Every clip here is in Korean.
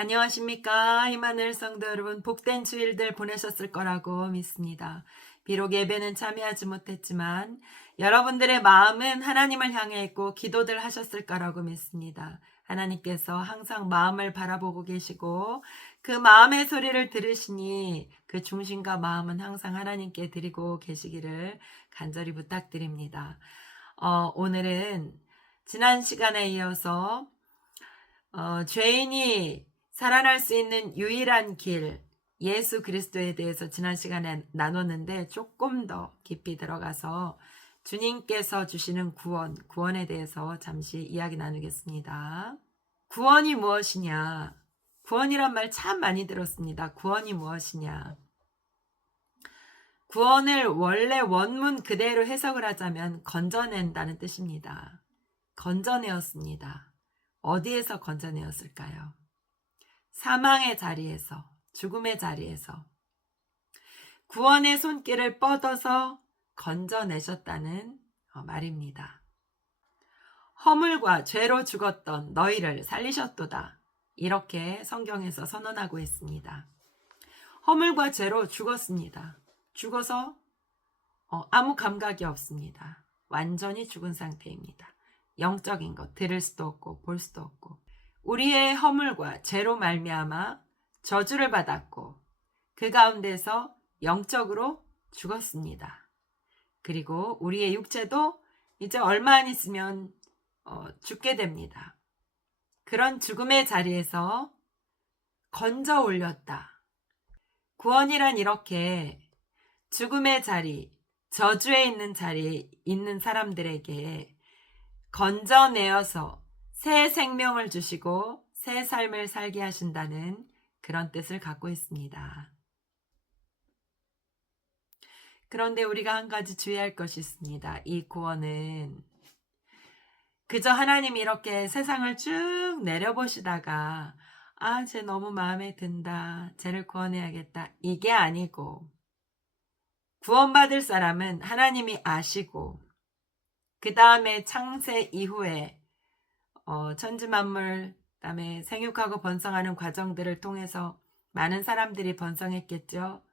안녕하십니까. 이만을 성도 여러분, 복된 주일들 보내셨을 거라고 믿습니다. 비록 예배는 참여하지 못했지만 여러분들의 마음은 하나님을 향해 있고 기도들 하셨을 거라고 믿습니다. 하나님께서 항상 마음을 바라보고 계시고 그 마음의 소리를 들으시니 그 중심과 마음은 항상 하나님께 드리고 계시기를 간절히 부탁드립니다. 오늘은 지난 시간에 이어서 죄인이 살아날 수 있는 유일한 길, 예수 그리스도에 대해서 지난 시간에 나눴는데 조금 더 깊이 들어가서 주님께서 주시는 구원에 대해서 잠시 이야기 나누겠습니다. 구원이 무엇이냐? 구원이란 말 참 많이 들었습니다. 구원이 무엇이냐? 구원을 원래 원문 그대로 해석을 하자면 건져낸다는 뜻입니다. 건져내었습니다. 어디에서 건져내었을까요? 사망의 자리에서, 죽음의 자리에서 구원의 손길을 뻗어서 건져내셨다는 말입니다. 허물과 죄로 죽었던 너희를 살리셨도다. 이렇게 성경에서 선언하고 있습니다. 허물과 죄로 죽었습니다. 죽어서 아무 감각이 없습니다. 완전히 죽은 상태입니다. 영적인 것 들을 수도 없고 볼 수도 없고 우리의 허물과 죄로 말미암아 저주를 받았고 그 가운데서 영적으로 죽었습니다. 그리고 우리의 육체도 이제 얼마 안 있으면 죽게 됩니다. 그런 죽음의 자리에서 건져 올렸다. 구원이란 이렇게 죽음의 자리, 저주에 있는 자리에 있는 사람들에게 건져내어서 새 생명을 주시고 새 삶을 살게 하신다는 그런 뜻을 갖고 있습니다. 그런데 우리가 한 가지 주의할 것이 있습니다. 이 구원은 그저 하나님이 이렇게 세상을 쭉 내려보시다가 쟤 너무 마음에 든다. 쟤를 구원해야겠다. 이게 아니고 구원받을 사람은 하나님이 아시고 그 다음에 창세 이후에 천지만물 그다음에 생육하고 번성하는 과정들을 통해서 많은 사람들이 번성했겠죠.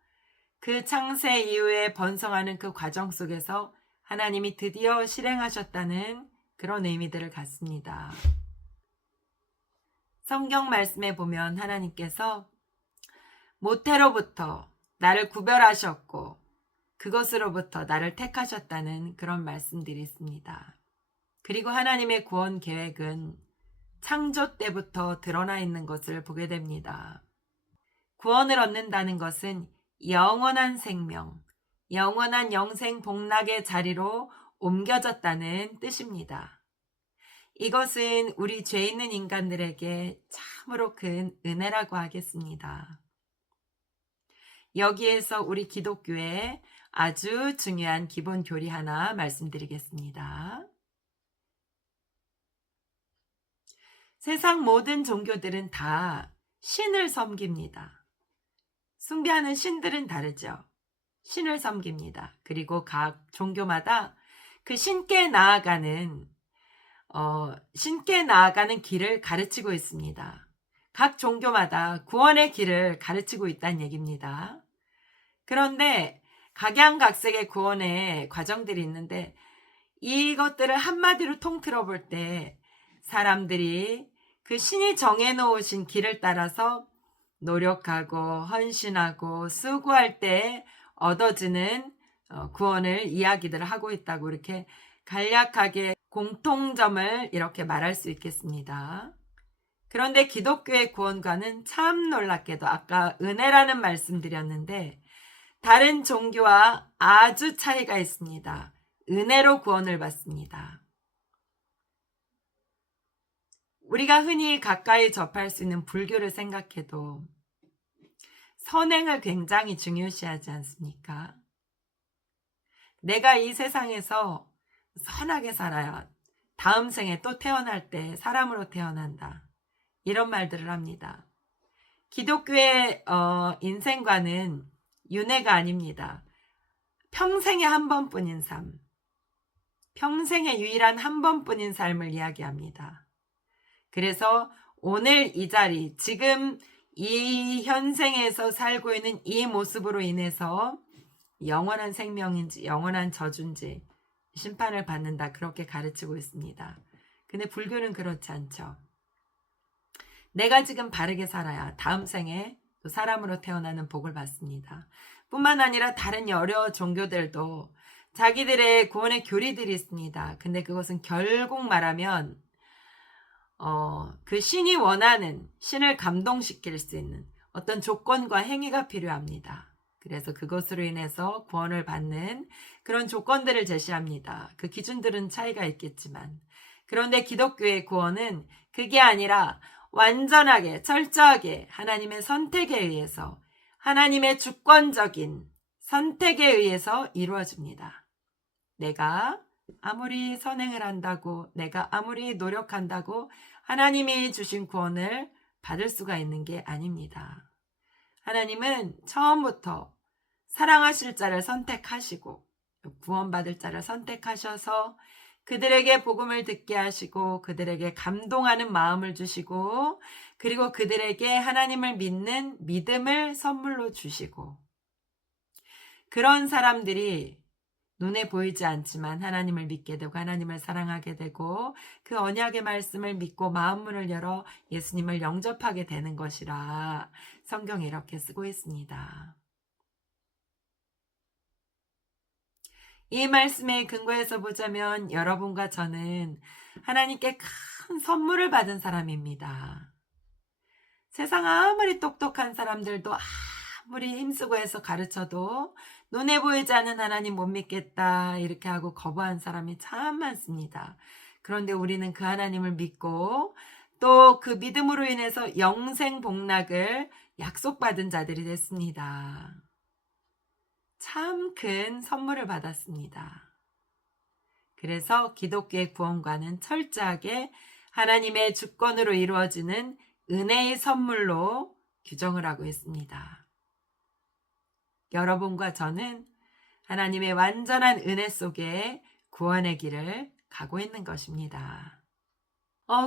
그 창세 이후에 번성하는 그 과정 속에서 하나님이 드디어 실행하셨다는 그런 의미들을 갖습니다. 성경 말씀에 보면 하나님께서 모태로부터 나를 구별하셨고 그것으로부터 나를 택하셨다는 그런 말씀들이 있습니다. 그리고 하나님의 구원 계획은 창조 때부터 드러나 있는 것을 보게 됩니다. 구원을 얻는다는 것은 영원한 생명, 영원한 영생 복락의 자리로 옮겨졌다는 뜻입니다. 이것은 우리 죄 있는 인간들에게 참으로 큰 은혜라고 하겠습니다. 여기에서 우리 기독교의 아주 중요한 기본 교리 하나 말씀드리겠습니다. 세상 모든 종교들은 다 신을 섬깁니다. 숭배하는 신들은 다르죠. 신을 섬깁니다. 그리고 각 종교마다 그 신께 나아가는 길을 가르치고 있습니다. 각 종교마다 구원의 길을 가르치고 있다는 얘기입니다. 그런데 각양각색의 구원의 과정들이 있는데 이것들을 한마디로 통틀어 볼 때 사람들이 그 신이 정해놓으신 길을 따라서 노력하고 헌신하고 수고할 때 얻어지는 구원을 이야기들을 하고 있다고 이렇게 간략하게 공통점을 이렇게 말할 수 있겠습니다. 그런데 기독교의 구원과는 참 놀랍게도 아까 은혜라는 말씀드렸는데 다른 종교와 아주 차이가 있습니다. 은혜로 구원을 받습니다. 우리가 흔히 가까이 접할 수 있는 불교를 생각해도 선행을 굉장히 중요시하지 않습니까? 내가 이 세상에서 선하게 살아야 다음 생에 또 태어날 때 사람으로 태어난다. 이런 말들을 합니다. 기독교의 인생관은 윤회가 아닙니다. 평생에 한 번뿐인 삶, 평생에 유일한 한 번뿐인 삶을 이야기합니다. 그래서 오늘 이 자리, 지금 이 현생에서 살고 있는 이 모습으로 인해서 영원한 생명인지 영원한 저주인지 심판을 받는다. 그렇게 가르치고 있습니다. 근데 불교는 그렇지 않죠. 내가 지금 바르게 살아야 다음 생에 또 사람으로 태어나는 복을 받습니다. 뿐만 아니라 다른 여러 종교들도 자기들의 구원의 교리들이 있습니다. 근데 그것은 결국 말하면 그 신이 원하는, 신을 감동시킬 수 있는 어떤 조건과 행위가 필요합니다. 그래서 그것으로 인해서 구원을 받는 그런 조건들을 제시합니다. 그 기준들은 차이가 있겠지만. 그런데 기독교의 구원은 그게 아니라 완전하게, 철저하게 하나님의 선택에 의해서, 하나님의 주권적인 선택에 의해서 이루어집니다. 내가 아무리 선행을 한다고, 내가 아무리 노력한다고 하나님이 주신 구원을 받을 수가 있는 게 아닙니다. 하나님은 처음부터 사랑하실 자를 선택하시고 구원받을 자를 선택하셔서 그들에게 복음을 듣게 하시고 그들에게 감동하는 마음을 주시고 그리고 그들에게 하나님을 믿는 믿음을 선물로 주시고 그런 사람들이 눈에 보이지 않지만 하나님을 믿게 되고 하나님을 사랑하게 되고 그 언약의 말씀을 믿고 마음문을 열어 예수님을 영접하게 되는 것이라 성경에 이렇게 쓰고 있습니다. 이 말씀에 근거해서 보자면 여러분과 저는 하나님께 큰 선물을 받은 사람입니다. 세상 아무리 똑똑한 사람들도 아무리 힘쓰고 해서 가르쳐도 눈에 보이지 않는 하나님 못 믿겠다 이렇게 하고 거부한 사람이 참 많습니다. 그런데 우리는 그 하나님을 믿고 또 그 믿음으로 인해서 영생 복락을 약속받은 자들이 됐습니다. 참 큰 선물을 받았습니다. 그래서 기독교의 구원과는 철저하게 하나님의 주권으로 이루어지는 은혜의 선물로 규정을 하고 있습니다. 여러분과 저는 하나님의 완전한 은혜 속에 구원의 길을 가고 있는 것입니다.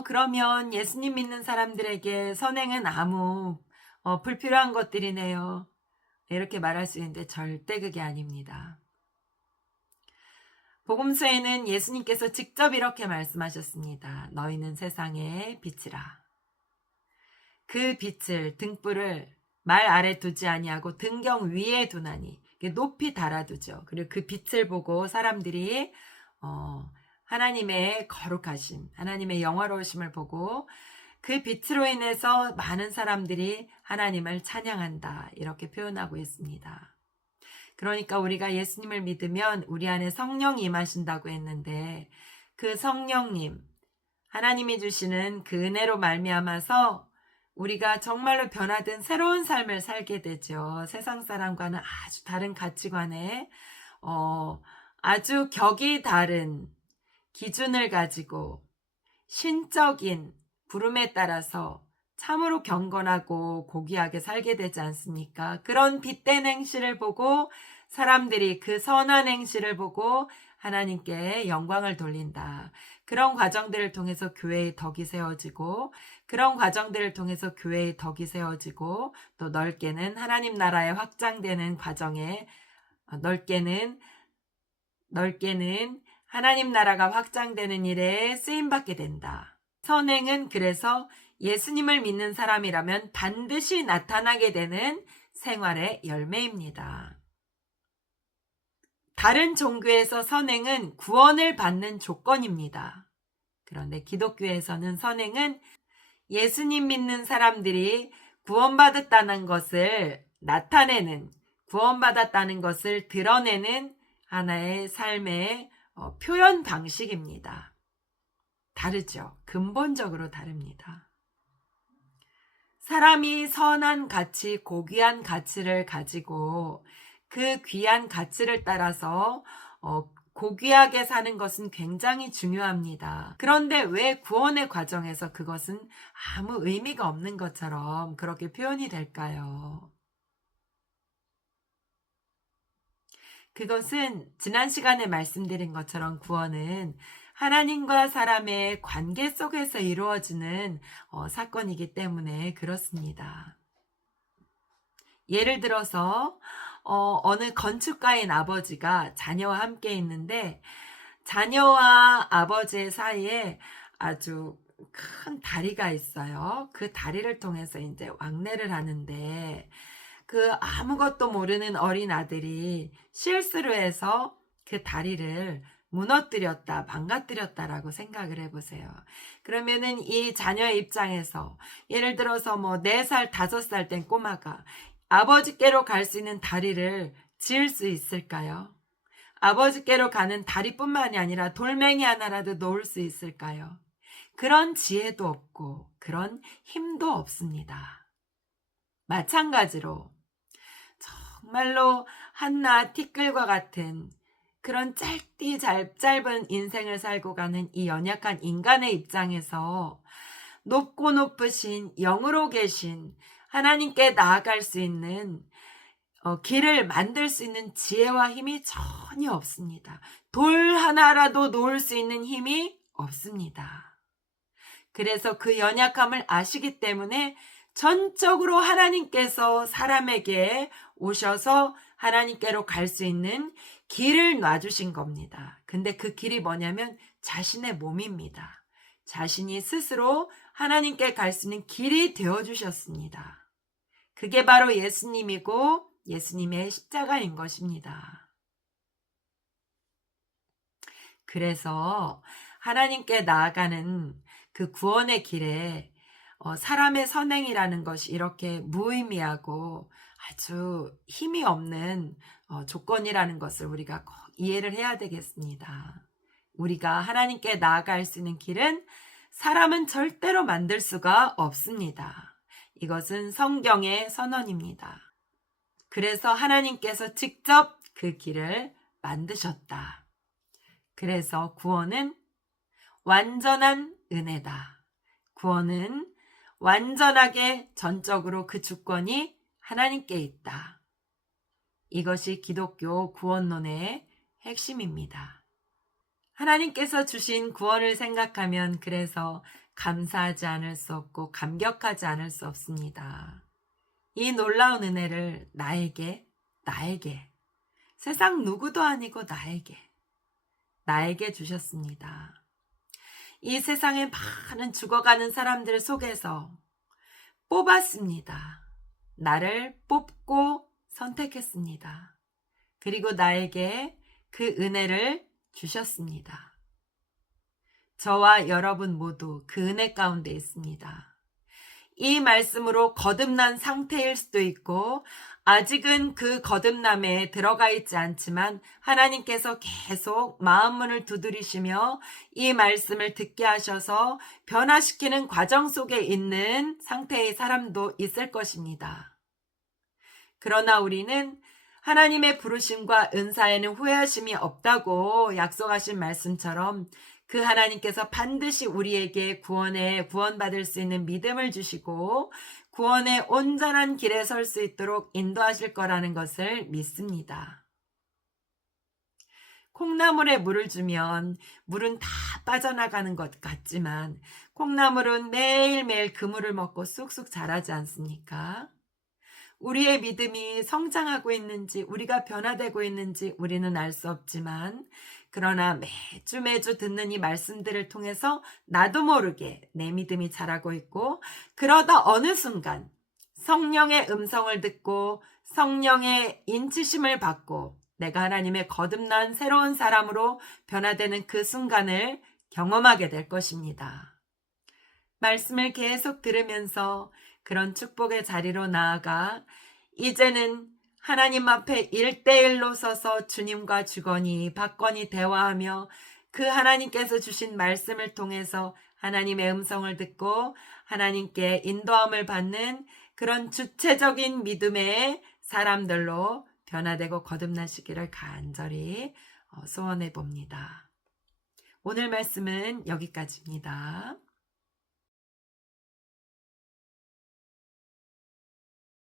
그러면 예수님 믿는 사람들에게 선행은 아무 불필요한 것들이네요. 이렇게 말할 수 있는데 절대 그게 아닙니다. 복음서에는 예수님께서 직접 이렇게 말씀하셨습니다. 너희는 세상의 빛이라. 그 빛을 등불을 말 아래 두지 아니하고 등경 위에 두나니 높이 달아두죠. 그리고 그 빛을 보고 사람들이 하나님의 거룩하심, 하나님의 영화로우심을 보고 그 빛으로 인해서 많은 사람들이 하나님을 찬양한다. 이렇게 표현하고 있습니다. 그러니까 우리가 예수님을 믿으면 우리 안에 성령이 임하신다고 했는데 그 성령님, 하나님이 주시는 그 은혜로 말미암아서 우리가 정말로 변화된 새로운 삶을 살게 되죠. 세상 사람과는 아주 다른 가치관에 아주 격이 다른 기준을 가지고 신적인 부름에 따라서 참으로 경건하고 고귀하게 살게 되지 않습니까? 그런 빛된 행실을 보고 사람들이 그 선한 행실을 보고 하나님께 영광을 돌린다. 그런 과정들을 통해서 교회의 덕이 세워지고 그런 과정들을 통해서 교회의 덕이 세워지고 또 넓게는 하나님 나라에 확장되는 과정에 넓게는 하나님 나라가 확장되는 일에 쓰임받게 된다. 선행은 그래서 예수님을 믿는 사람이라면 반드시 나타나게 되는 생활의 열매입니다. 다른 종교에서 선행은 구원을 받는 조건입니다. 그런데 기독교에서는 선행은 예수님 믿는 사람들이 구원받았다는 것을 나타내는, 구원받았다는 것을 드러내는 하나의 삶의 표현 방식입니다. 다르죠. 근본적으로 다릅니다. 사람이 선한 가치, 고귀한 가치를 가지고 그 귀한 가치를 따라서 고귀하게 사는 것은 굉장히 중요합니다. 그런데 왜 구원의 과정에서 그것은 아무 의미가 없는 것처럼 그렇게 표현이 될까요? 그것은 지난 시간에 말씀드린 것처럼 구원은 하나님과 사람의 관계 속에서 이루어지는 사건이기 때문에 그렇습니다. 예를 들어서 어느 건축가인 아버지가 자녀와 함께 있는데 자녀와 아버지의 사이에 아주 큰 다리가 있어요. 그 다리를 통해서 이제 왕래를 하는데 그 아무것도 모르는 어린 아들이 실수로 해서 그 다리를 무너뜨렸다, 망가뜨렸다라고 생각을 해보세요. 그러면은 이 자녀의 입장에서 예를 들어서 뭐 4살, 5살 된 꼬마가 아버지께로 갈 수 있는 다리를 지을 수 있을까요? 아버지께로 가는 다리뿐만이 아니라 돌멩이 하나라도 놓을 수 있을까요? 그런 지혜도 없고 그런 힘도 없습니다. 마찬가지로 정말로 한낱 티끌과 같은 그런 짧은 인생을 살고 가는 이 연약한 인간의 입장에서 높고 높으신 영으로 계신 하나님께 나아갈 수 있는 길을 만들 수 있는 지혜와 힘이 전혀 없습니다. 돌 하나라도 놓을 수 있는 힘이 없습니다. 그래서 그 연약함을 아시기 때문에 전적으로 하나님께서 사람에게 오셔서 하나님께로 갈 수 있는 길을 놔주신 겁니다. 근데 그 길이 뭐냐면 자신의 몸입니다. 자신이 스스로 하나님께 갈 수 있는 길이 되어주셨습니다. 그게 바로 예수님이고 예수님의 십자가인 것입니다. 그래서 하나님께 나아가는 그 구원의 길에 사람의 선행이라는 것이 이렇게 무의미하고 아주 힘이 없는 조건이라는 것을 우리가 꼭 이해를 해야 되겠습니다. 우리가 하나님께 나아갈 수 있는 길은 사람은 절대로 만들 수가 없습니다. 이것은 성경의 선언입니다. 그래서 하나님께서 직접 그 길을 만드셨다. 그래서 구원은 완전한 은혜다. 구원은 완전하게 전적으로 그 주권이 하나님께 있다. 이것이 기독교 구원론의 핵심입니다. 하나님께서 주신 구원을 생각하면 그래서 감사하지 않을 수 없고 감격하지 않을 수 없습니다. 이 놀라운 은혜를 나에게, 세상 누구도 아니고 나에게 주셨습니다. 이 세상에 많은 죽어가는 사람들 속에서 뽑았습니다. 나를 뽑고 선택했습니다. 그리고 나에게 그 은혜를 주셨습니다. 저와 여러분 모두 그 은혜 가운데 있습니다. 이 말씀으로 거듭난 상태일 수도 있고 아직은 그 거듭남에 들어가 있지 않지만 하나님께서 계속 마음문을 두드리시며 이 말씀을 듣게 하셔서 변화시키는 과정 속에 있는 상태의 사람도 있을 것입니다. 그러나 우리는 하나님의 부르심과 은사에는 후회하심이 없다고 약속하신 말씀처럼 그 하나님께서 반드시 우리에게 구원받을 수 있는 믿음을 주시고 구원의 온전한 길에 설 수 있도록 인도하실 거라는 것을 믿습니다. 콩나물에 물을 주면 물은 다 빠져나가는 것 같지만 콩나물은 매일매일 그 물을 먹고 쑥쑥 자라지 않습니까? 우리의 믿음이 성장하고 있는지 우리가 변화되고 있는지 우리는 알 수 없지만 그러나 매주 듣는 이 말씀들을 통해서 나도 모르게 내 믿음이 자라고 있고 그러다 어느 순간 성령의 음성을 듣고 성령의 인치심을 받고 내가 하나님의 거듭난 새로운 사람으로 변화되는 그 순간을 경험하게 될 것입니다. 말씀을 계속 들으면서 그런 축복의 자리로 나아가 이제는 하나님 앞에 1대1로 서서 주님과 주거니 받거니 대화하며 그 하나님께서 주신 말씀을 통해서 하나님의 음성을 듣고 하나님께 인도함을 받는 그런 주체적인 믿음의 사람들로 변화되고 거듭나시기를 간절히 소원해 봅니다. 오늘 말씀은 여기까지입니다.